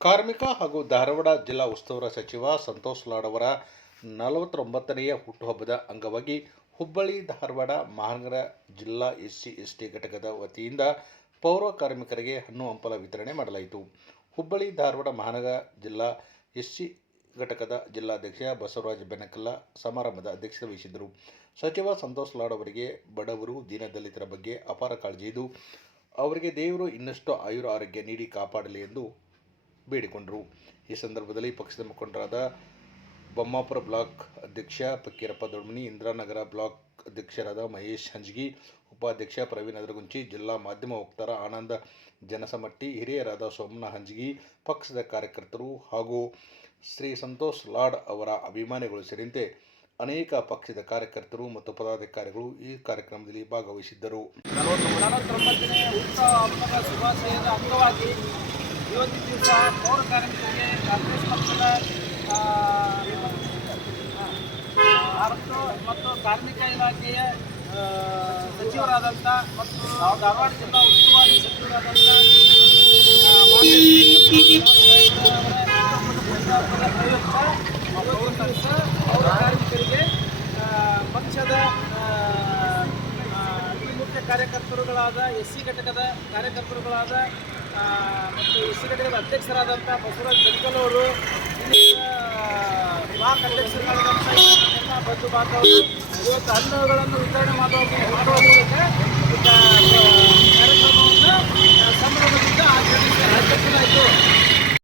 ಕಾರ್ಮಿಕ ಹಾಗೂ ಧಾರವಾಡ ಜಿಲ್ಲಾ ಉಸ್ತುವಾರಿ ಸಚಿವ ಸಂತೋಷ್ ಲಾಡ್ ಅವರ ನಲವತ್ತೊಂಬತ್ತನೆಯ ಹುಟ್ಟುಹಬ್ಬದ ಅಂಗವಾಗಿ ಹುಬ್ಬಳ್ಳಿ, ಧಾರವಾಡ, ಮಹಾನಗರ ಜಿಲ್ಲಾ ಎಸ್ ಸಿ ಎಸ್ ಟಿ ಘಟಕದ ವತಿಯಿಂದ ಪೌರ ಕಾರ್ಮಿಕರಿಗೆ ಹಣ್ಣು ಹಂಪಲ ವಿತರಣೆ ಮಾಡಲಾಯಿತು. ಹುಬ್ಬಳ್ಳಿ, ಧಾರವಾಡ, ಮಹಾನಗರ ಜಿಲ್ಲಾ ಎಸ್ ಸಿ ಘಟಕದ ಜಿಲ್ಲಾಧ್ಯಕ್ಷ ಬಸವರಾಜ ಬೆನಕಲ್ಲ ಸಮಾರಂಭದ ಅಧ್ಯಕ್ಷತೆ ವಹಿಸಿದ್ದರು. ಸಚಿವ ಸಂತೋಷ್ ಲಾಡ್ ಅವರಿಗೆ ಬಡವರು ದೀನದಲಿತರ ಬಗ್ಗೆ ಅಪಾರ ಕಾಳಜಿ ಇದ್ದು, ಅವರಿಗೆ ದೇವರು ಇನ್ನಷ್ಟು ಆಯುರ ಆರೋಗ್ಯ ನೀಡಿ ಕಾಪಾಡಲಿ ಎಂದು ಬೇಡಿಕೊಂಡರು. ಈ ಸಂದರ್ಭದಲ್ಲಿ ಪಕ್ಷದ ಮುಖಂಡರಾದ ಬೊಮ್ಮಾಪುರ ಬ್ಲಾಕ್ ಅಧ್ಯಕ್ಷ ಪಕ್ಕೀರಪ್ಪ ದೊಡ್ಮನಿ, ಇಂದಿರಾನಗರ ಬ್ಲಾಕ್ ಅಧ್ಯಕ್ಷರಾದ ಮಹೇಶ್ ಹಂಜಗಿ, ಉಪಾಧ್ಯಕ್ಷ ಪ್ರವೀಣ್ ಅದರಗುಂಚಿ, ಜಿಲ್ಲಾ ಮಾಧ್ಯಮ ವಕ್ತಾರ ಆನಂದ ಜನಸಮಟ್ಟಿ, ಹಿರಿಯರಾದ ಸೋಮನ ಹಂಜಗಿ, ಪಕ್ಷದ ಕಾರ್ಯಕರ್ತರು ಹಾಗೂ ಶ್ರೀ ಸಂತೋಷ್ ಲಾಡ್ ಅವರ ಅಭಿಮಾನಿಗಳು ಸೇರಿದಂತೆ ಅನೇಕ ಪಕ್ಷದ ಕಾರ್ಯಕರ್ತರು ಮತ್ತು ಪದಾಧಿಕಾರಿಗಳು ಈ ಕಾರ್ಯಕ್ರಮದಲ್ಲಿ ಭಾಗವಹಿಸಿದ್ದರು. ಇವತ್ತಿನ ದಿವಸ ಪೌರ ಕಾರ್ಮಿಕರಿಗೆ ಕಾಂಗ್ರೆಸ್ ಪಕ್ಷದ ಭಾರತ ಮತ್ತು ಕಾರ್ಮಿಕ ಇಲಾಖೆಯ ಸಚಿವರಾದಂಥ ಮತ್ತು ಧಾರವಾಡ ಜಿಲ್ಲಾ ಉಸ್ತುವಾರಿ ಸಚಿವರಾದಂಥ ಆ, ಮಾನ್ಯ ಶ್ರೀ ಅವರ ಹುಟ್ಟುಹಬ್ಬದ ಪ್ರಯುಕ್ತ ಇವತ್ತಿನ ದಿವಸ ಪೌರ ಕಾರ್ಮಿಕರಿಗೆ ಆ, ಪಕ್ಷದ ಆ, ಆ, ಈ ಮುಖ್ಯ ಕಾರ್ಯಕರ್ತರುಗಳಾದ ಎಸ್ ಸಿ ಘಟಕದ ಕಾರ್ಯಕರ್ತರುಗಳಾದ ಮತ್ತು ಎಸ್ ಸಿ ಘಟಕದ ಅಧ್ಯಕ್ಷರಾದಂಥ ಬಸವರಾಜ್ ಬೆಂಕಲವರು ಬ್ಲಾಕ್ ಅಧ್ಯಕ್ಷರುಗಳಾದಂಥ ಎಲ್ಲ ಬಂಧು ಬಾಂಧವರು ಇವತ್ತು ಹಣ್ಣುಗಳನ್ನು ವಿತರಣೆ ಮಾಡುವ ಮಾಡುವ ಮೂಲಕ